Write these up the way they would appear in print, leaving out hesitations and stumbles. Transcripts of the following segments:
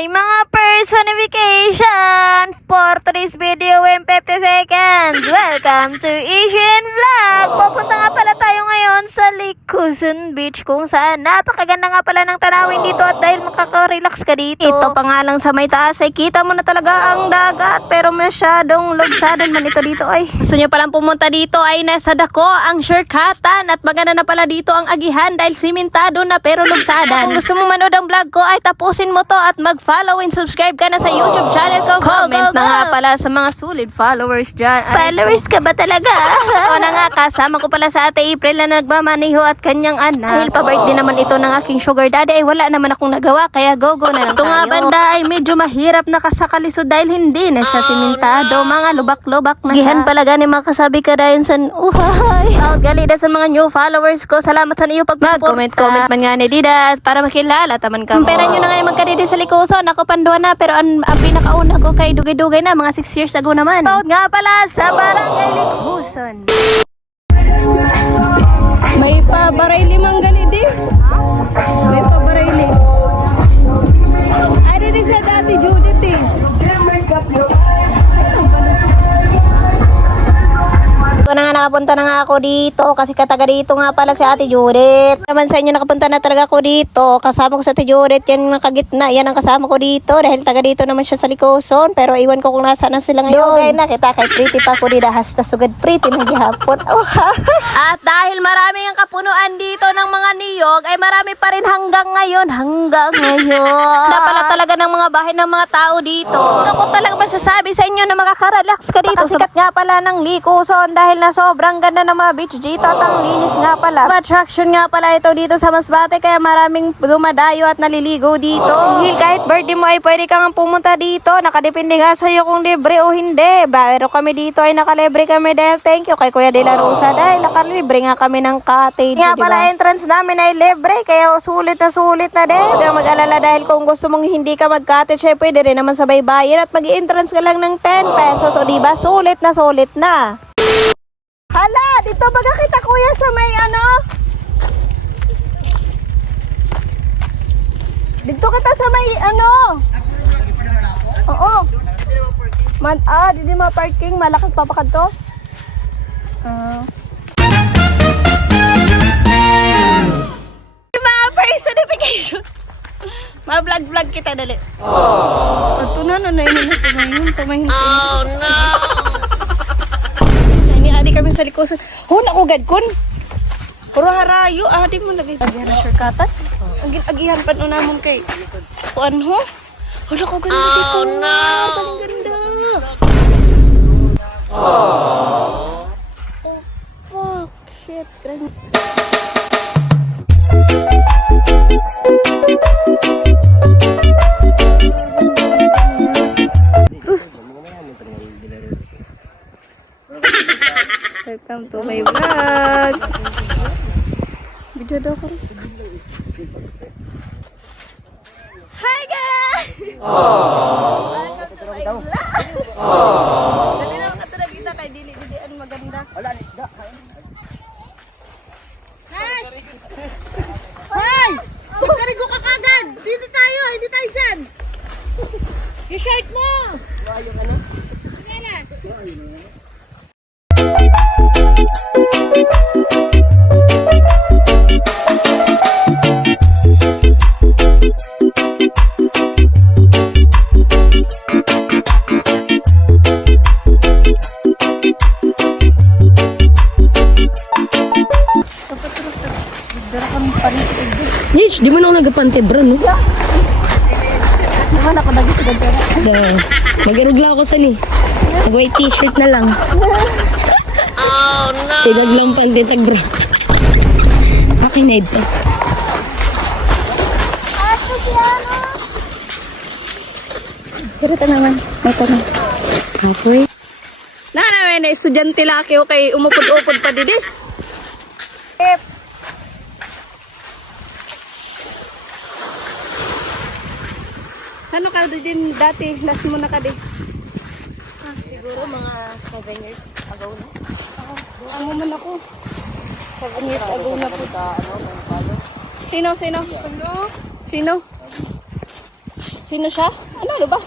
Hi mga personification! For today's video in 50 seconds, welcome to Asian Vlog! Pupunta nga pala tayo ngayon sa Lake Quezon Beach kung saan napakaganda nga pala ng tanawin dito at dahil makaka-relax ka dito. Ito pa nga lang sa may taas ay kita mo na talaga ang dagat pero masyadong lugsadan man ito dito ay. Gusto nyo palang pumunta dito ay nasa dako ang shortcutan at maganda na pala dito ang agihan dahil simentado na pero lugsadan. Kung gusto mo manood ang vlog ko ay tapusin mo to at mag-follow and subscribe ka na sa YouTube channel ko. Comment na nga pala sa mga solid followers dyan. Followers ka ba talaga? O na nga, kasama ko pala sa Ate April na nagmamaniho at kanyang anak. Dahil pa-birthday naman ito ng aking sugar daddy ay wala naman akong nagawa kaya go-go na lang tayo. Ito nga banda ay medyo mahirap na kasakaliso dahil hindi na siya simentado. Mga lubak-lubak na siya. Gihan pala gani makasabi ka dahil sa uhay. Galida sa mga new followers ko. Salamat sa iyo pag-support. Comment man nga ni Dida para makilala taman ka mo. Pera nyo na nga magkadidi sa Likuson. Ako panduha na pero ang pinakauna ko kay dugay-dugay na mga 6 years ago naman. Taot nga pala sa Barangay Likuson. May pabaray limang ganidi. May pabaray lim. Ay, din sa dati Judith eh. Ito na nga nakapunta na nga ako dito kasi kataga dito nga pala si Ate Judith. Naman sa inyo nakapunta na talaga ako dito. Kasama ko sa Ate Judith, yan nakagitna. Yan ang kasama ko dito dahil taga dito naman siya sa Likuson. Pero iwan ko kung nasaan na sila ngayon. Dugay na kita kay pretty pa ko dito. Hasta sugad pretty ng gihapon. Oh, at dahil marami ang kapunuan dito ng mga niyog ay marami pa rin hanggang ngayon. Napala talaga ng mga bahay ng mga tao dito. Ako talaga masasabi sa inyo na makaka-relax ka dito. Sikat nga pala ng Likuson dahil na sobrang ganda ng mga beach dito at ang linis nga pala. Attraction nga pala ito dito sa Masbate kaya maraming dumadayo at naliligo dito. Dahil kahit birthday mo ay pwede kang pumunta dito. Nakadepende nga sa'yo kung libre o hindi. Pero kami dito ay nakalibre kami dahil thank you kay Kuya De La Rosa dahil nakalibre nga kami ng cottage. Nga pala entrance namin ay libre kaya sulit na din. Huwag kang mag-alala dahil kung gusto mong hindi ka mag-cottage ay pwede rin naman sabay bayan at mag-entrance ka lang ng 10 pesos o diba sulit na. Hala, dito baga kita kuya sa may ano? Dito kita sa may ano? Oo. Didi mga parking, malakad papakad to. Mga personification. Ma-vlog kita dali. Ito na, tumayin. Oh no! Adi kami sa Likuson. Oh, nakugad kun. Puro harayo. Adi mo lagay. Agihan na shortcutan. Agihan pa nun naman kay. Kuan ho? Oh, nakugad dito. Oh, no. Ang ganda. Oh, fuck. Shit. Terus. Welcome to my vlog. Video daw ko rin. Hi guys! Welcome to my vlog. Dali na makatarag kita kay dili-dilian maganda. Wala ni isda. Hoy! Magkarigo ka kagad! Dito tayo! Hindi tayo dyan! Yung shirt mo! Ayaw ka na? Sige na! Yish, di mo na ako nagapantebra, no? Naman ako nag-isagad. Mag-arugla ako sa ni. Nag-white t-shirt na lang. Oh no! Sigag lang pantitagbra. Okay na ito. Pero ito naman. Ito na. Kapoy. Na estudyante laki o kay umupod-upod pa didi. Ano ka din dati? Last mo na ka di? Siguro mga 7 years ago na. Ano man ako? 7 years ago na po. Sino? Sino? Sino siya? Ano ba?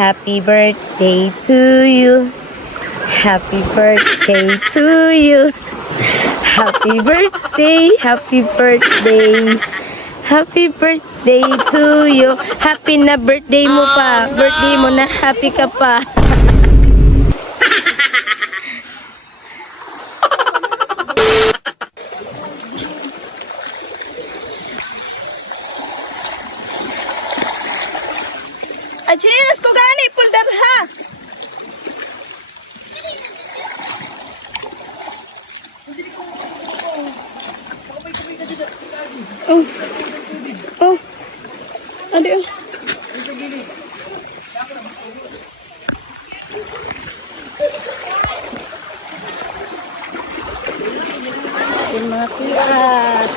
Happy birthday to you. Happy birthday to you. Happy birthday, happy birthday. Happy birthday to you. Happy na birthday mo pa. Birthday mo na, happy ka pa. Achinas ko gani, pulder ha! Oh. Oh. Adi oh. Yung mga pirat.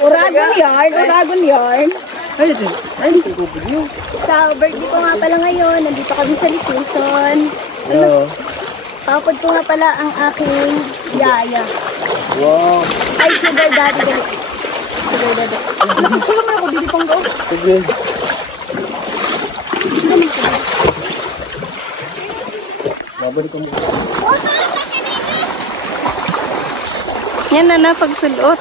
Uragon yarn. Sa birthday ko nga pala ngayon, nandito kami sa Likuson. Papod ko nga pala ang aking yaya. Wow. Ay, sugar daddy. Sugar daddy. Nakikita naman ako dito pang go. Sige. Babalik ko mo. Yan na pagsulot.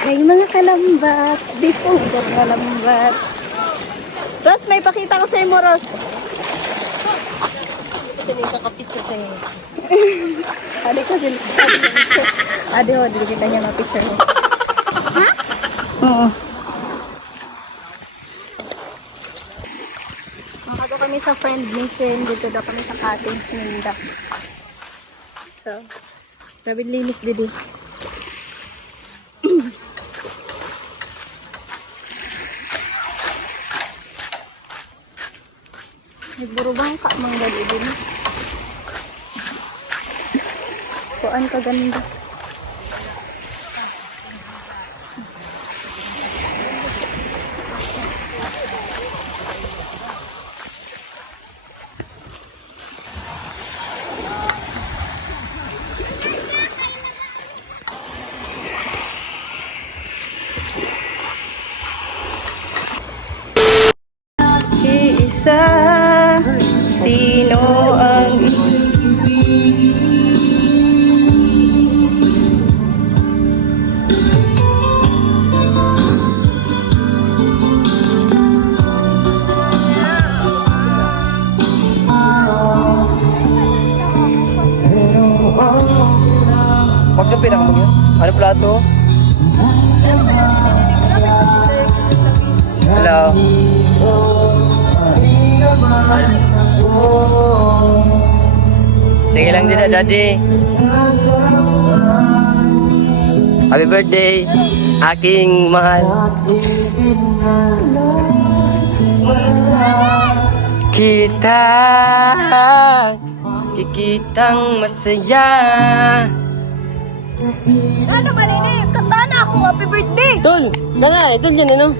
Ay, mga kalambat. Dito, kalambat. Ros, may pakita ko sa mo, Ros. Ito kakapit sa sa'yo. Adi ko sila. Adi ho, dili kita niya ma-picture mo. Ha? Oo. Makago kami sa friend mission. Dito daw kami sa cottage Minda. So, grabe linis dito. Nagburubang ka mga dito. Kuan ka ganda. Isa, sino ang Pagsabi na ka mo. Ano plato? Hello. Sige lang din na, Daddy. Happy birthday, aking mahal. Kikitang masaya. ano ba nini? Kanta na ako, happy birthday! Tol, sana, tol yan, ano?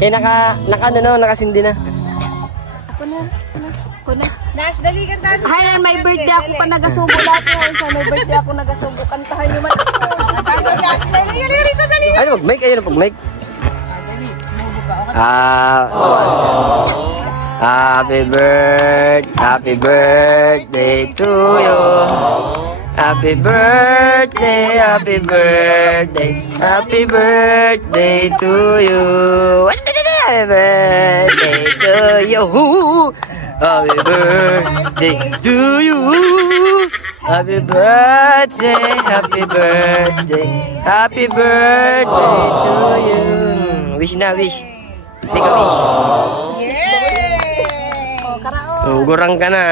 Kaya nakasindi na. Ako na. Nash, dali ka na. Ay, may birthday ako pa nagasubo lahat ngayon. Sa may birthday ako nagasubo. Kantahan niyo man ako. Ano mag-make? Ayun mag-make. Happy birthday to you. Happy birthday, happy birthday, happy birthday to you. Happy birthday to you. Happy birthday to you. Happy birthday, happy birthday, happy birthday to you. Wish na, wish. Make a wish. Oh, karao. Gurang ka na.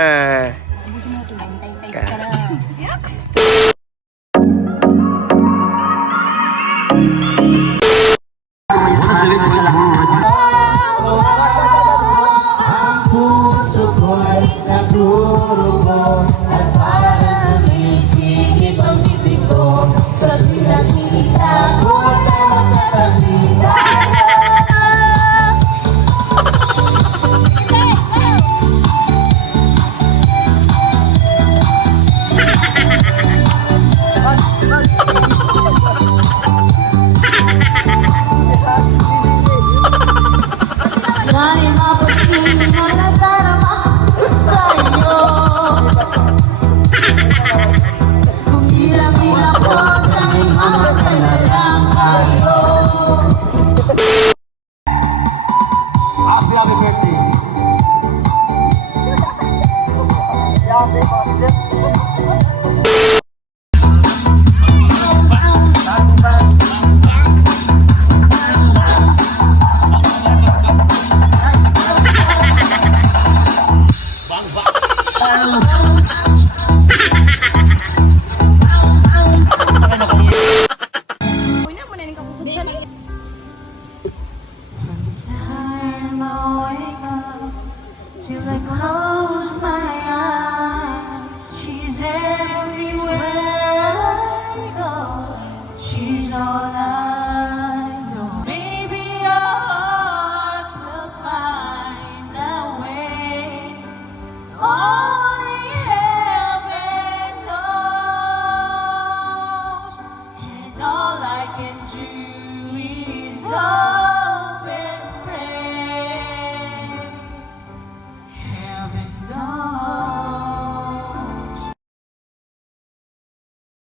Bang